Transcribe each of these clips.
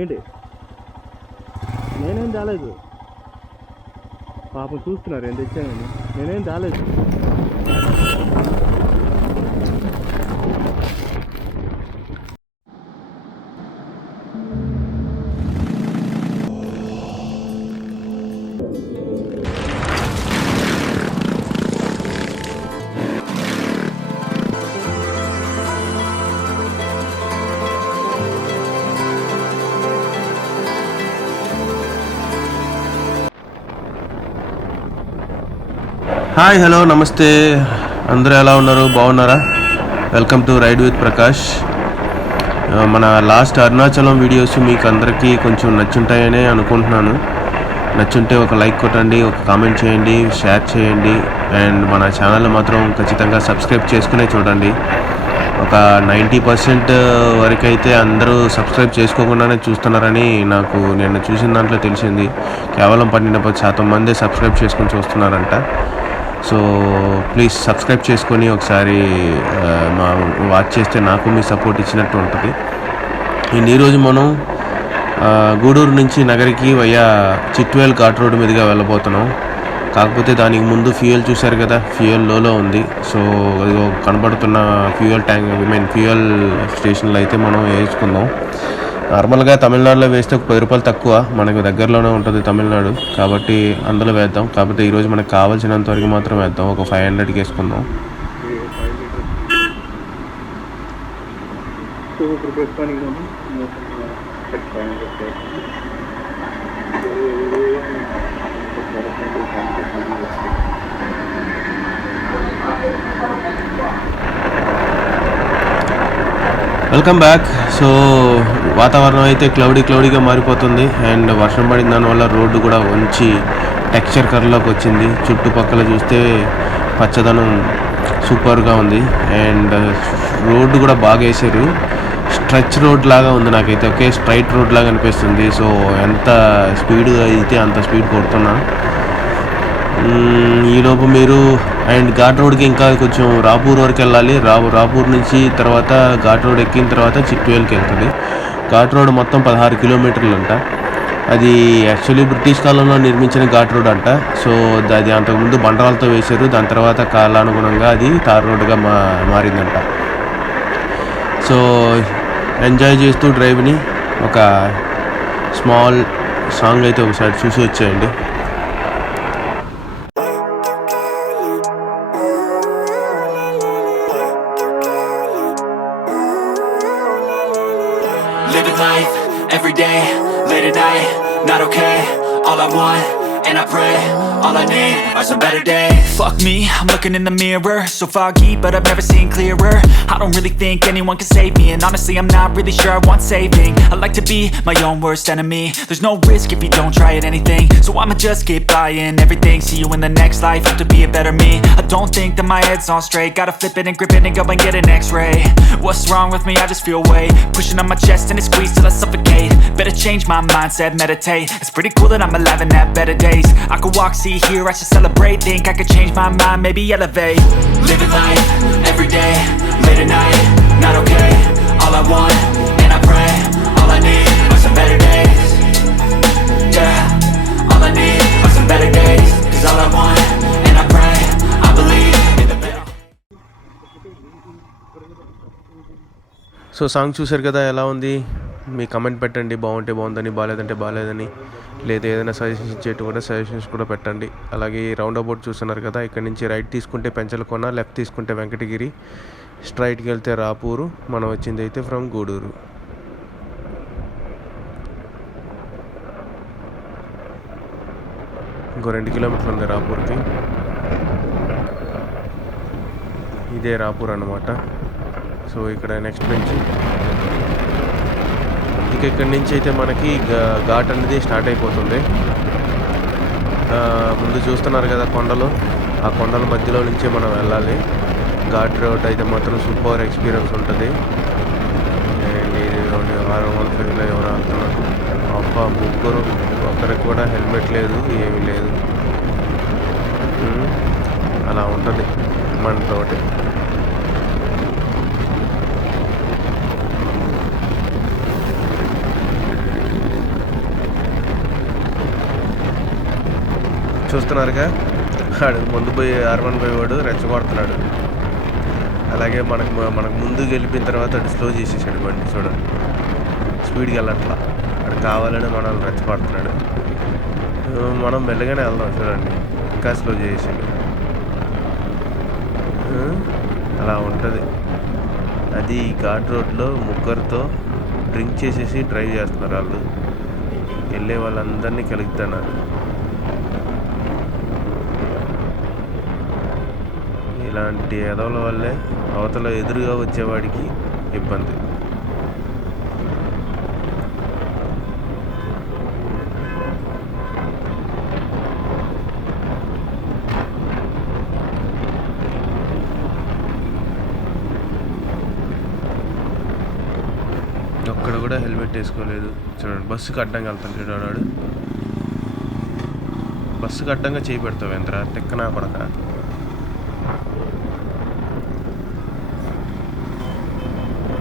ఏంటి నేనేం తేలేదు పాపం చూస్తున్నారు ఏం తెచ్చానని నేనేం తేలేదు హాయ్ హలో నమస్తే అందరూ ఎలా ఉన్నారు బాగున్నారా welcome to ride with Prakash మన లాస్ట్ అరుణాచలం వీడియోస్ మీకు అందరికీ కొంచెం నచ్చుంటాయనే అనుకుంటున్నాను నచ్చుంటే ఒక లైక్ కొట్టండి ఒక కామెంట్ చేయండి షేర్ చేయండి అండ్ మన ఛానల్ మాత్రం ఖచ్చితంగా సబ్స్క్రైబ్ చేసుకునే చూడండి ఒక 90% వరకు అయితే అందరూ సబ్స్క్రైబ్ చేసుకోకుండానే చూస్తున్నారని నాకు నేను చూసిన దాంట్లో తెలిసింది కేవలం 12% మంది సబ్స్క్రైబ్ చేసుకొని చూస్తున్నారంట సో ప్లీజ్ సబ్స్క్రైబ్ చేసుకొని ఒకసారి మా వాచ్ చేస్తే నాకు మీ సపోర్ట్ ఇచ్చినట్టు ఉంటుంది అండ్ ఈరోజు మనం గూడూరు నుంచి నగరికి వయా చిట్వేల్ ఘాట్ రోడ్డు మీదుగా వెళ్ళబోతున్నాం కాకపోతే దానికి ముందు ఫ్యూయల్ చూశారు కదా ఫ్యూయల్ లోలో ఉంది సో అది కనబడుతున్న ఫ్యూయల్ ట్యాంక్ ఫ్యూయల్ స్టేషన్లో అయితే మనం వేసుకుందాం నార్మల్గా తమిళనాడులో వేస్తే ఒక 10 రూపాయలు తక్కువ మనకు దగ్గరలోనే ఉంటుంది తమిళనాడు కాబట్టి అందులో వేద్దాం కాకపోతే ఈరోజు మనకు కావాల్సినంత వరకు మాత్రం వేద్దాం ఒక 500కి వేసుకుందాం వెల్కమ్ బ్యాక్ సో వాతావరణం అయితే క్లౌడీగా మారిపోతుంది అండ్ వర్షం పడిన దానివల్ల రోడ్డు కూడా మంచి టెక్స్చర్ కలర్లోకి వచ్చింది చుట్టుపక్కల చూస్తే పచ్చదనం సూపర్గా ఉంది అండ్ రోడ్డు కూడా బాగా వేసారు స్ట్రెచ్ రోడ్ లాగా ఉంది నాకైతే ఒకే స్ట్రైట్ రోడ్ లాగా అనిపిస్తుంది సో ఎంత స్పీడ్గా అయితే అంత స్పీడ్ కొడుతున్నా ఈలోపు మీరు అండ్ ఘాట్ రోడ్కి ఇంకా కొంచెం రాపూర్ వరకు వెళ్ళాలి రాపూర్ నుంచి తర్వాత ఘాట్ రోడ్ ఎక్కిన తర్వాత చిట్వేల్కి వెళ్తుంది ఘాట్ రోడ్ మొత్తం 16 కిలోమీటర్లు అంట అది యాక్చువల్లీ బ్రిటిష్ కాలంలో నిర్మించిన ఘాట్ రోడ్ అంట సో అది అంతకుముందు బండరాలతో వేశారు దాని తర్వాత కాలానుగుణంగా అది తార్ రోడ్డుగా మారిందంట సో ఎంజాయ్ చేస్తూ డ్రైవ్ని ఒక స్మాల్ సాంగ్ అయితే ఒకసారి చూసి వచ్చేయండి Living life, every day, late at night, not okay. All I want, and I pray, all I need are some better days. Fuck me, I'm looking in the mirror, so foggy, but I've never seen clearer. I don't really think anyone can save me, and honestly I'm not really sure I want saving. I like to be my own worst enemy. There's no risk if you don't try at anything, so I'ma just keep buying everything. See you in the next life, have to be a better me. I don't think that my head's on straight, gotta flip it and grip it and go and get an x-ray. What's wrong with me? I just feel weight pushing on my chest and it squeezes till I suffocate. Better change my mindset, meditate. It's pretty cool that I'm alive and have better days. I could walk, see, hear, I should celebrate. Think I could change my mind, maybe elevate. Living life, every day, late at night, not okay. All I want, and I pray, all I need are some better days. Yeah, all I need are some better days. Cause all I want, and I pray, I believe in the better. So song చూశారు కదా ఎలా ఉంది మీ comment పెట్టండి బాగుంటే బాగుందని బాగాలేదంటే బాగాలేదని లేదా ఏదైనా సజెషన్స్ కూడా పెట్టండి అలాగే రౌండ్ అబౌట్ చూస్తున్నారు కదా ఇక్కడ నుంచి రైట్ తీసుకుంటే పెంచలకోన లెఫ్ట్ తీసుకుంటే వెంకటగిరి స్ట్రైట్కి వెళ్తే రాపూరు మనం వచ్చింది అయితే ఫ్రమ్ గూడూరు ఇంకో 2 కిలోమీటర్లు ఉంది రాపూర్కి ఇదే రాపూర్ అన్నమాట సో ఇక్కడ నెక్స్ట్ నుంచి ఇక ఇక్కడి నుంచి అయితే మనకి ఘాట్ అనేది స్టార్ట్ అయిపోతుంది ముందు చూస్తున్నారు కదా కొండలు ఆ కొండల మధ్యలో నుంచే మనం వెళ్ళాలి ఘాట్ రోడ్ అయితే మాత్రం సూపర్ ఎక్స్పీరియన్స్ ఉంటుంది అండ్ ఇది 600 ఫిల్లు ఎవరు ఆడుతున్నారు అప్ప ముగ్గురు ఒకరికి కూడా హెల్మెట్ లేదు ఏమీ లేదు అలా ఉంటుంది మనతోటి చూస్తున్నారుగా, వాడు ముందు పోయి R15 వాడు రెచ్చగొడుతున్నాడు. అలాగే మనకు ముందుకు వెళ్ళిపోయిన తర్వాత అటు స్లో చేసేసాడు బండి. చూడండి, స్పీడ్కి వెళ్ళట్లా, అక్కడ కావాలని మనల్ని రెచ్చగొడుతున్నాడు. మనం మెల్లగానే వెళ్దాం. చూడండి, ఇంకా స్లో చేసాడు. అలా ఉంటుంది. అది ఘాట్ రోడ్లో ముగ్గురితో డ్రింక్ చేసేసి డ్రైవ్ చేస్తున్నారు. వాళ్ళు వెళ్ళే వాళ్ళందరినీ కలుగుతున్నారు. ఇలాంటి ఎదవల వల్లే అవతల ఎదురుగా వచ్చేవాడికి ఇబ్బంది. ఒక్కడ కూడా హెల్మెట్ వేసుకోలేదు. చూడండి, బస్సుకి అడ్డంగా వెళ్తాను చూడవాడు. బస్సుకి అడ్డంగా చేయి పెడతావు ఎంతరా తెక్కనా కొడక.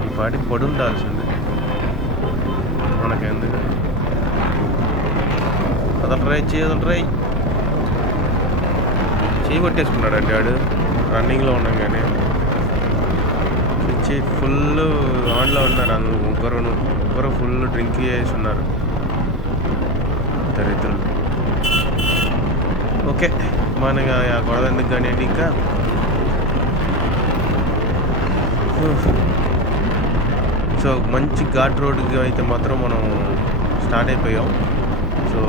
ఈ పాటికి పొడి ఉండాల్సింది మనకెందుకు. వదలరాయి చేయి కొట్టేసుకున్నాడు అండి వాడు రన్నింగ్లో ఉండగానే. ఫుల్ ఆన్లో ఉన్నారు. ముగ్గురు ఫుల్ డ్రింక్ చేసి ఉన్నారు దరిద్రులు. ఓకే, మనకి ఆ గొడవ ఎందుకు కానీ అండి. ఇంకా సో మంచి ఘాట్ రోడ్కి అయితే మాత్రం మనం స్టార్ట్ అయిపోయాం. సో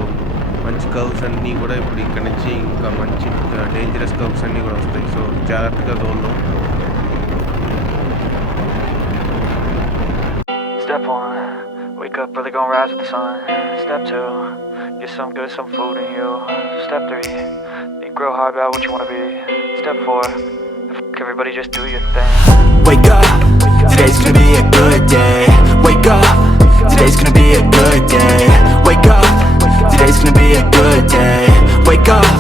మంచి కర్వ్స్ అన్నీ కూడా ఇప్పుడు ఇక్కడ నుంచి ఇంకా మంచి డేంజరస్ కర్వ్స్ అన్నీ కూడా వస్తాయి. సో జాగ్రత్తగా తోలుదాం. Step 1, wake up early, gonna rise with the sun. Step 2, get some food in you. Step 3, think real hard about what you wanna be. Step 4, fuck everybody, just do your thing. Wake up, today's gonna be a good day. Wake up, today's gonna be a good day. Wake up, today's gonna be a good day. Wake up,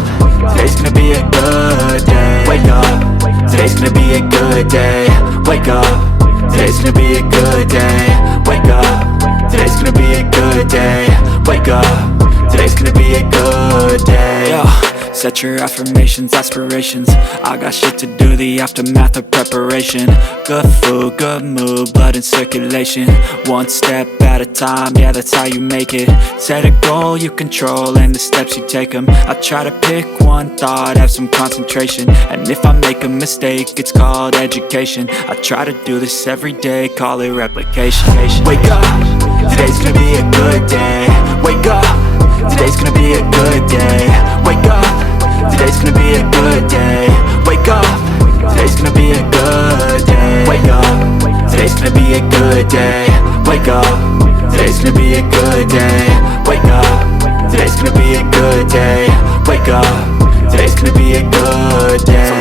today's gonna be a good day. Wake up, today's gonna be a good day. Wake up, today's gonna be a good day. Wake up, today's gonna be a good day. Wake up, today's gonna be a good day. Yo, set your affirmations, aspirations. I got shit to do, the aftermath of preparation. Good food, good mood, blood in circulation. One step at a time, yeah, that's how you make it. Set a goal you control and the steps you take them. I try to pick one thought, have some concentration. And if I make a mistake, it's called education. I try to do this every day, call it replication. Wake up, today's gonna be a good day. Wake up, today's gonna be a good day. Wake up, today's gonna be a good day. Wake up, today's gonna be a good day. Wake up, today's gonna be a good day. Wake up, today's gonna be a good day. Wake up, today's gonna be a good day. Wake up, today's gonna be a good day.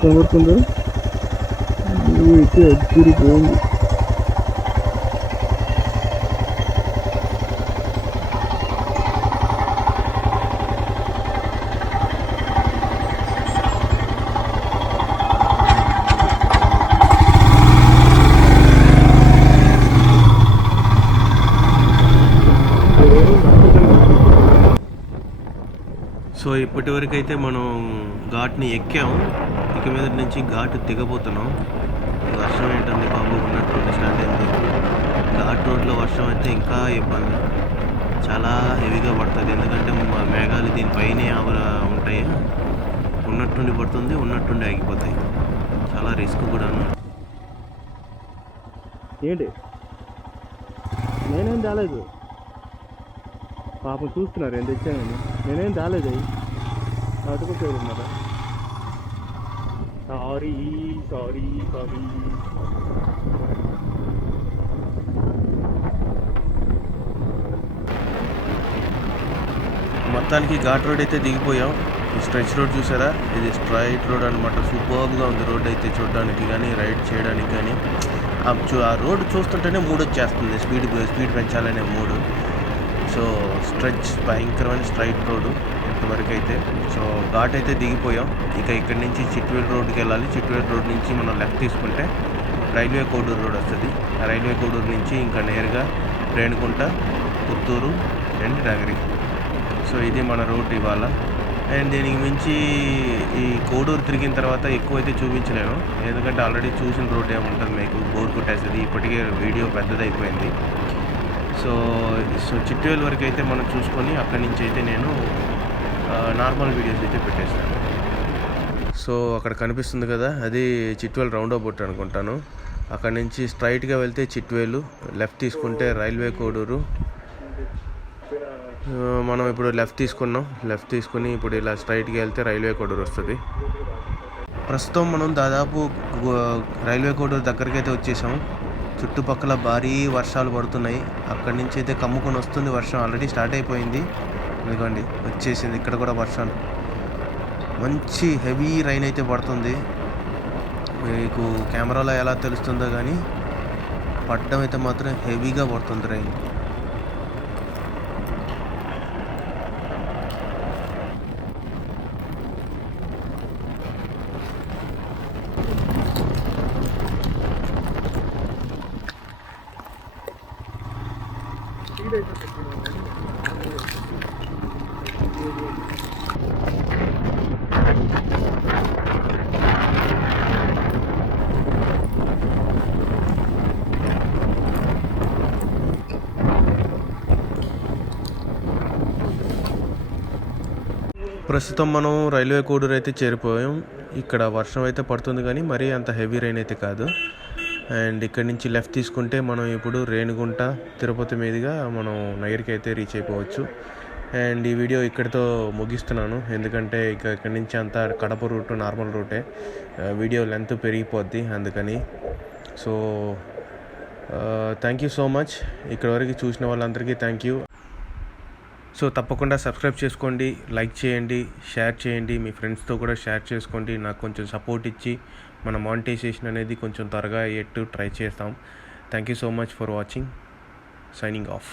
కనబడుతుందా? అయితే అద్దరిపోయింది. So ఇప్పటి వరకు అయితే మనం ఘాట్ని ఎక్కాము. ఇక మీద నుంచి ఘాట్ దిగబోతున్నాం. వర్షం ఏంటండి బాబు, ఉన్నట్టు స్టార్ట్ అయింది. ఘాట్ రోడ్లో వర్షం అయితే ఇంకా ఇబ్బంది, చాలా హెవీగా పడుతుంది. ఎందుకంటే మేఘాలు దీనిపైనే ఉంటాయి. ఉన్నట్టుండి పడుతుంది, ఉన్నట్టుండి ఆగిపోతాయి. చాలా రిస్క్ కూడా. ఏంటి నేనేం రాలేదు, పాపం చూస్తున్నారు ఏం తెచ్చానని. నేనేం రాలేదు, అటుకుపోయారు కదా. Sorry sorry sorry. మొత్తానికి ఘాట్ రోడ్ అయితే దిగిపోయాం. ఈ స్ట్రెచ్ రోడ్ చూసారా, ఇది స్ట్రైట్ రోడ్ అనమాట. సూపర్గా ఉంది రోడ్ అయితే చూడడానికి కానీ రైడ్ చేయడానికి కానీ. ఆ రోడ్ చూస్తుంటేనే మూడు వచ్చేస్తుంది, స్పీడ్ పెంచాలనే మూడు. సో స్ట్రెచ్ భయంకరమైన స్ట్రైట్ రోడ్డు. ఇంతవరకు అయితే. సో ఘాట్ అయితే దిగిపోయాం. ఇక ఇక్కడి నుంచి చిట్వేల్ రోడ్కి వెళ్ళాలి. చిట్వేల్ రోడ్ నుంచి మనం లెఫ్ట్ తీసుకుంటే రైల్వే కోడూరు రోడ్ వస్తుంది. ఆ రైల్వే కోడూరు నుంచి ఇంకా నేరుగా రేణుగుంట, పుత్తూరు అండ్ నగరి. సో ఇది మన రూట్ ఇవాళ. అండ్ దీనికి మించి ఈ కోడూరు తిరిగిన తర్వాత ఎక్కువైతే చూపించలేను, ఎందుకంటే ఆల్రెడీ చూసిన రూట్ ఏముంటుంది, మీకు బోర్ కొట్టేస్తుంది. ఇప్పటికే వీడియో పెద్దదైపోయింది. సో చిట్వేల్ వరకు అయితే మనం చూసుకొని అక్కడి నుంచి అయితే నేను నార్మల్ వీడియోస్ అయితే పెట్టేస్తాను. సో అక్కడ కనిపిస్తుంది కదా, అది చిట్వేల్ రౌండ్ అబౌట్ అనుకుంటాను. అక్కడ నుంచి స్ట్రైట్గా వెళ్తే చిట్వేలు, లెఫ్ట్ తీసుకుంటే రైల్వే కోడూరు. మనం ఇప్పుడు లెఫ్ట్ తీసుకున్నాం. లెఫ్ట్ తీసుకుని ఇప్పుడు ఇలా స్ట్రైట్గా వెళ్తే రైల్వే కోడూరు వస్తుంది. ప్రస్తుతం మనం దాదాపు రైల్వే కోడూరు దగ్గరికి అయితే వచ్చేసాం. చుట్టుపక్కల భారీ వర్షాలు పడుతున్నాయి. అక్కడి నుంచి అయితే కమ్ముకొని వస్తుంది వర్షం. ఆల్రెడీ స్టార్ట్ అయిపోయింది, ఎందుకండి వచ్చేసింది. ఇక్కడ కూడా వర్షాలు, మంచి హెవీ రైన్ అయితే పడుతుంది. మీకు కెమెరాలో ఎలా తెలుస్తుందో కానీ పడడం అయితే మాత్రం హెవీగా పడుతుంది రైన్. ప్రస్తుతం మనం రైల్వే కోడూరు అయితే చేరిపోయాం. ఇక్కడ వర్షం అయితే పడుతుంది కానీ మరీ అంత హెవీ రైన్ అయితే కాదు. అండ్ ఇక్కడి నుంచి లెఫ్ట్ తీసుకుంటే మనం ఇప్పుడు రేణిగుంట, తిరుపతి మీదుగా మనం నగరికి అయితే రీచ్ అయిపోవచ్చు. అండ్ ఈ వీడియో ఇక్కడితో ముగిస్తున్నాను, ఎందుకంటే ఇక్కడి నుంచి అంతా కడప రూట్ నార్మల్ రూటే, వీడియో లెంత్ పెరిగిపోద్ది అందుకని. So thank you so much. ఇక్కడ వరకు చూసిన వాళ్ళందరికీ థ్యాంక్ యూ. సో తప్పకుండా సబ్స్క్రైబ్ చేసుకోండి, లైక్ చేయండి, షేర్ చేయండి, మీ ఫ్రెండ్స్తో కూడా షేర్ చేసుకోండి. నాకు కొంచెం సపోర్ట్ ఇచ్చి మన మానిటైజేషన్ అనేది కొంచెం త్వరగా అయ్యేట్టు ట్రై చేస్తాం. Thank you so much for watching. Signing off.